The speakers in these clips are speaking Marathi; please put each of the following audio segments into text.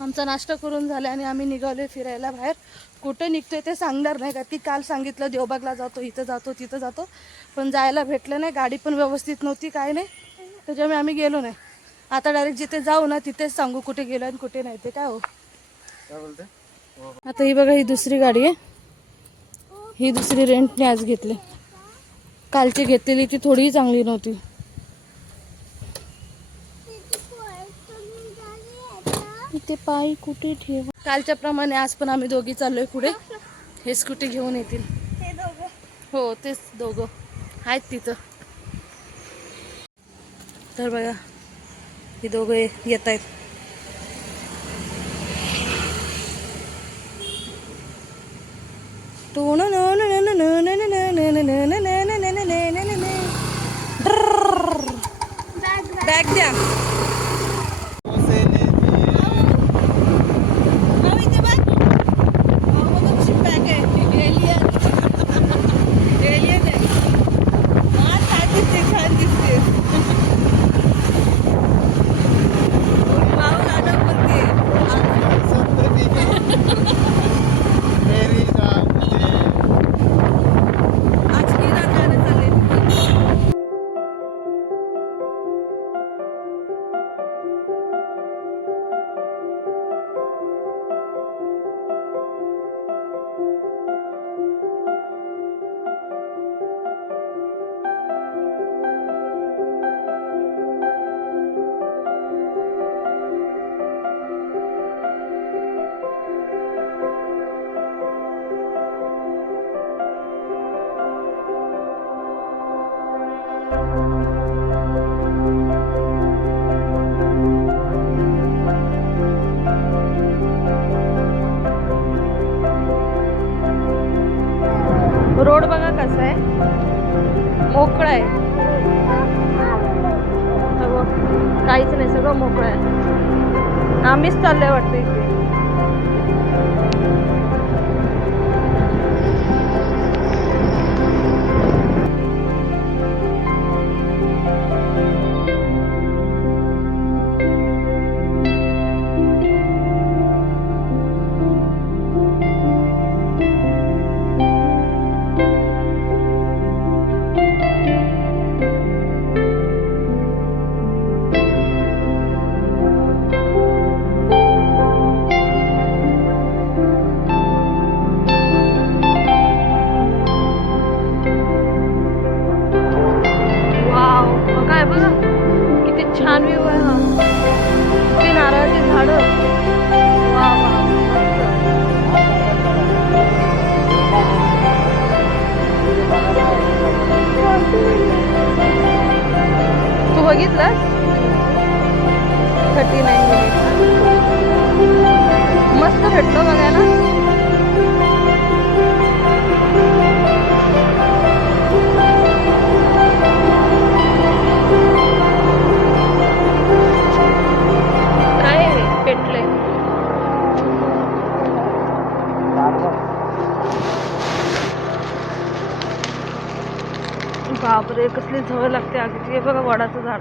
आमचा नाश्ता करून झाला आणि आम्ही निघालोय फिरायला बाहेर. कुठे निघतोय ते सांगणार नाही का ती काल सांगितलं देवबागला जातो इथं जातो तिथं जातो. पण जायला भेटलं नाही गाडी पण व्यवस्थित नव्हती काय नाही. त्याच्यामुळे आम्ही गेलो नाही. आता डायरेक्ट जिथे जाऊ ना तिथेच सांगू कुठे गेलो आणि कुठे नाही ते काय हो. आता ही बघा ही दुसरी गाडी आहे. ही दुसरी रेंटने आज घेतली. कालची घेतलेली ती थोडीही चांगली नव्हती. इथे पायी कुठे ठेव कालच्या प्रमाणे आज पण आम्ही दोघी चाललोय पुढे हे स्कूटी घेऊन येतील हो तेच दोघं आहेत तिथं तर बघा हे दोघं येत आहेत बॅग द्या काहीच नाही सगळं मोकळं आहे. आम्हीच चाललंय वाटतं इथे तू बापरे कसली झळ लागते आगीची हे बघा वडाचं झाड.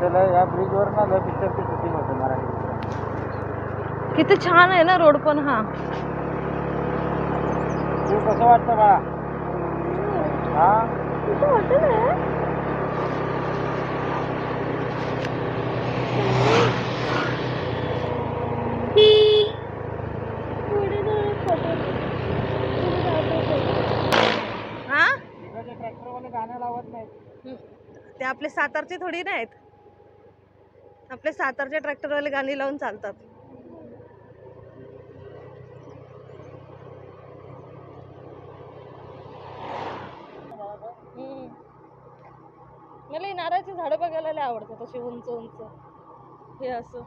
त्याला या ब्रिजवर ना लय पिक्चरची शूटिंग होते मराठी. किती छान आहे ना रोड पण हा. तू कसं वाटतं बा? हा? हा इकडचे ट्रॅक्टरवाले गाणं लावत नाहीत ते आपले सातारचे थोडी नाहीत आपले सातारचे ट्रॅक्टरवाले गाणी लावून चालतात. मला ही नारळाची झाडं बघायला लय आवडतात अशी उंच उंच. हे असं.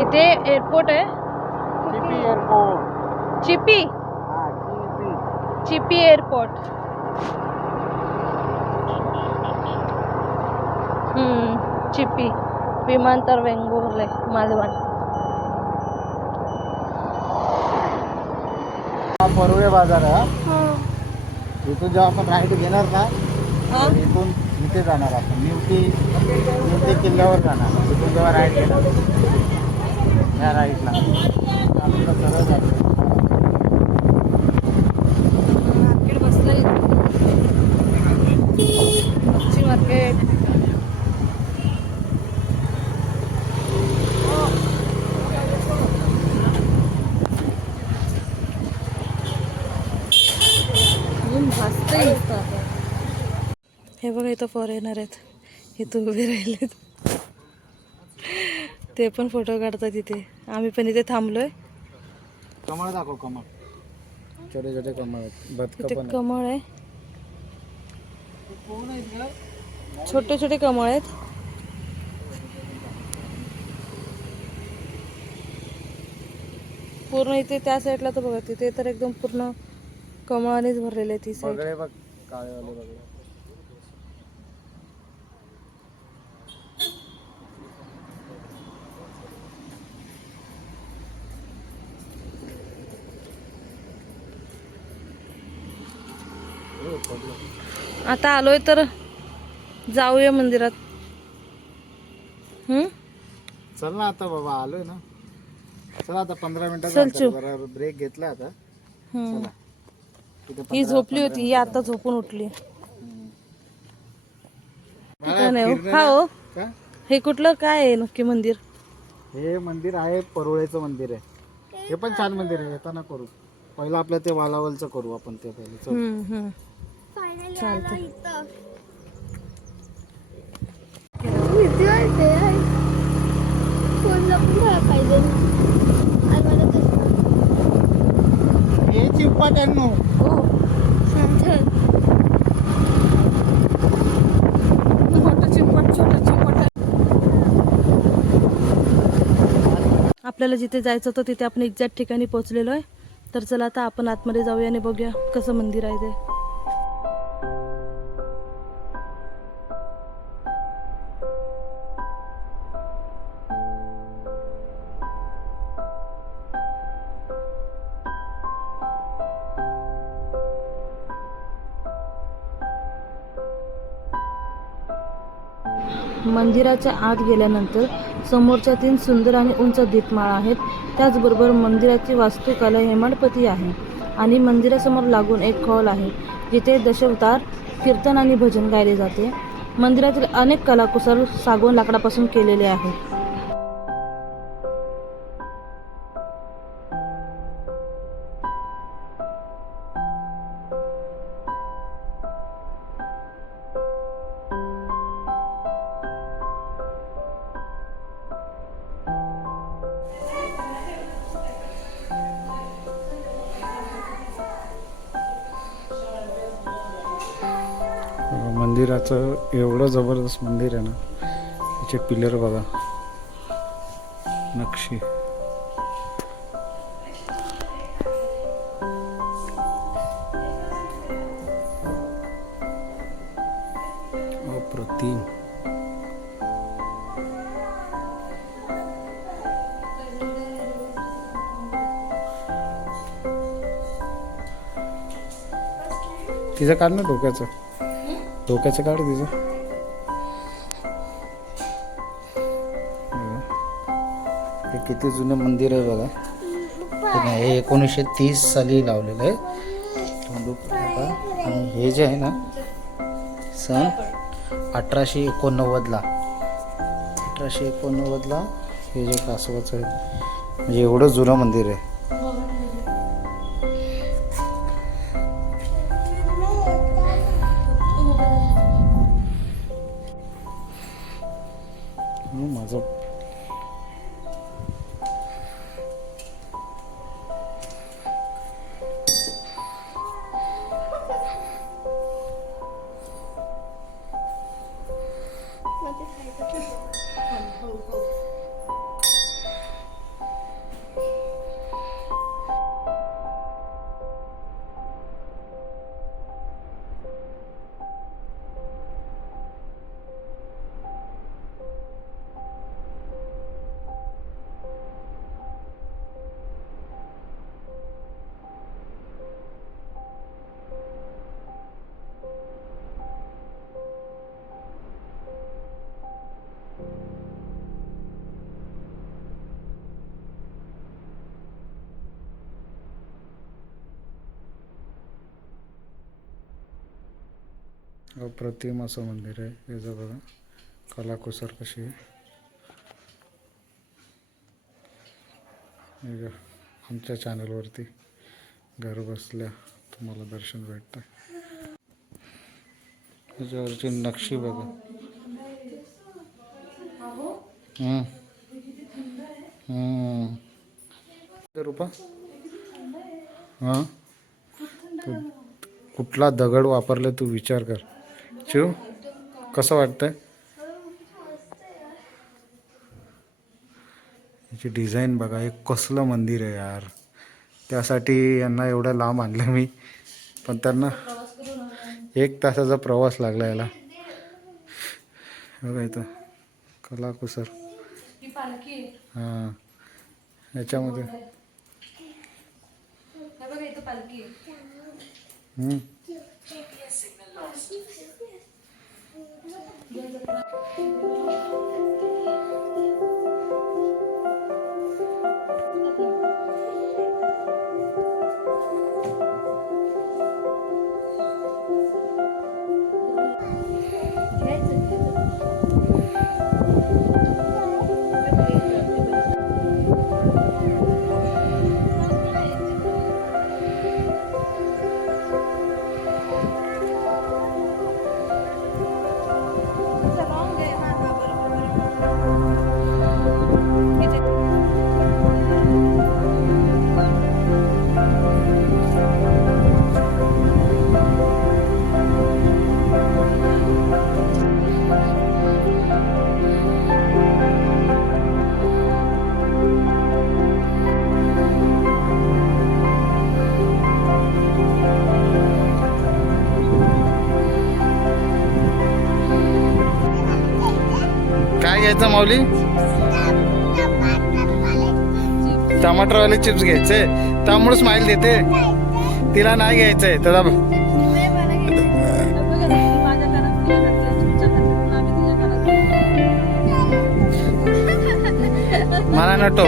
इथे एअरपोर्ट आहे. चिपी एअरपोर्ट चिपी चिपी चिपी एअरपोर्ट हम्म चिपी विमानतळ वेंगुर्ले मालवण. हा परुळे बाजार आहे हा. इथून जेव्हा आपण राईड घेणार ना हा? इथून इथे जाणार आपण. निवती निवती किल्ल्यावर जाणार. इथून जेव्हा राईड घेणार. ह्या राईडला आपल्याला सरळ जायचं बघा इथं फॉरेनर आहेत. इथं उभे राहिलेत. ते पण फोटो काढतात इथे. आम्ही पण इथे थांबलोय. कमळ दाखव कमळ. छोटे छोटे कमळ आहेत. इथे आहेत. कमळ आहे. छोटे छोटे कमळ आहेत. पूर्ण इथे त्या साईडला तर बघा तिथे तर एकदम पूर्ण कमळानेच भरलेले आहे ती साईड बघ काळेवाले आता आलोय तर जाऊया मंदिरात. हम्म? चल ना आता बाबा आलोय ना. चला आता पंधरा चल, ब्रेक घेतला आता. हम्म. चला. तिथे ही झोपली होती ही आता झोपून उठली. काय नाही हो. हा हो. का? हे कुठलं काय आहे नक्की मंदिर? हे मंदिर आहे परुळेचं मंदिर आहे. हे पण छान मंदिर आहे येताना करू. पहिलं आपलं ते वालावलचं करू आपण ते पहिले. चल. हम्म हम्म. हे चिंपाट्यांनो हो मोठं चिंपट छोटं चिंपट आहे. आपल्याला जिथे जायचं होतं तिथे आपण एक्झॅक्ट ठिकाणी पोहोचलेलो आहे. तर चला आता आपण आतमध्ये जाऊया आणि बघूया कसं मंदिर आहे ते. मंदिराच्या आत गेल्यानंतर समोरच्या तीन सुंदर आणि उंच दीपमाळा आहेत. त्याचबरोबर मंदिराची वास्तुकला हेमाडपती आहे आणि मंदिरासमोर लागून एक हॉल आहे जिथे दशवतार कीर्तन आणि भजन गायले जाते. मंदिरातील अनेक कलाकुसर सागवान लाकडापासून केलेले आहेत. मंदिराचं एवढं जबरदस्त मंदिर आहे ना त्याचे पिलर बघा. नक्षी. अप्रतिम. तिचं काढ ना डोक्याचं? डोक्याचं काढ तिचं. हे किती जुनं मंदिर आहे बघा. हे नाही, हे एकोणीसशे तीस साली लावलेलं आहे. आणि हे जे आहे ना सन अठराशे एकोणनव्वदला. अठराशे एकोणनव्वदला हे जे कासवाचं आहे म्हणजे एवढं जुनं मंदिर आहे. Come, hold, hold. अप्रतिम असं मंदिर आहे. याचं बघा कलाकुसर कशी आहे. आमच्या चॅनलवरती घर बसल्या तुम्हाला दर्शन भेटतं त्याच्यावरची नक्षी बघा. हम्म. रुपा? हां? तू कुठला दगड वापरला तू विचार कर. शिव कसं वाटतंय? याची डिझाईन बघा हे कसलं मंदिर आहे यार. त्यासाठी यांना एवढं लांब आणलं मी. पण त्यांना एक तासाचा प्रवास लागला याला. बघा इथं कलाकुसर ही हां याच्यामध्ये. हे बघा इथं पालखी आहे. हम्म. काय घ्यायचं माऊली? टमाटरवाले चिप्स घ्यायचे. त्यामुळे स्माईल देते. तिला नाही घ्यायचंय. त्याला मला नटो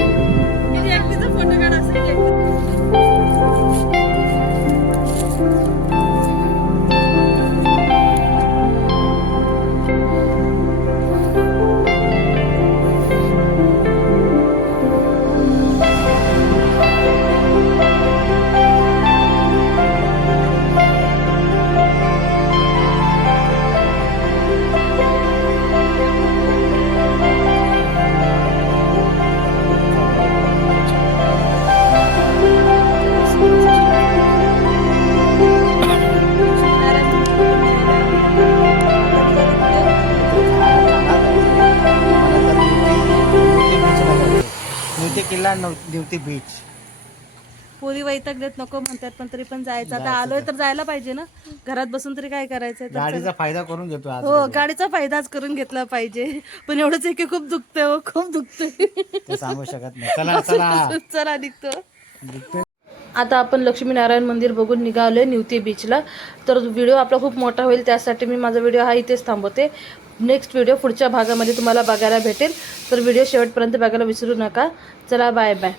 निवती बीच पोरी वैताग देत नको म्हणतात पण तरी पण जायचं. आता आलोय तर. जायला पाहिजे ना. घरात बसून तरी काय करायचंय? तर गाडीचा फायदा करून घेतो आज हो गाडीचा फायदाच करून घेतला पाहिजे. पण एवढंच आहे की खूप दुखतंय हो खूप दुखतंय. ते सांगू शकत नाही. चला चला. चला निघतो. आता आपण लक्ष्मीनारायण मंदिर बघून निघालोय निवती बीचला तर व्हिडिओ आपला खूप मोठा होईल त्यासाठी मी माझा व्हिडिओ हा इथेच थांबवते. नेक्स्ट व्हिडिओ पुढच्या भागामध्ये तुम्हाला बघायला भेटेल. तर व्हिडिओ शेवटपर्यंत बघायला विसरू नका. चला बाय बाय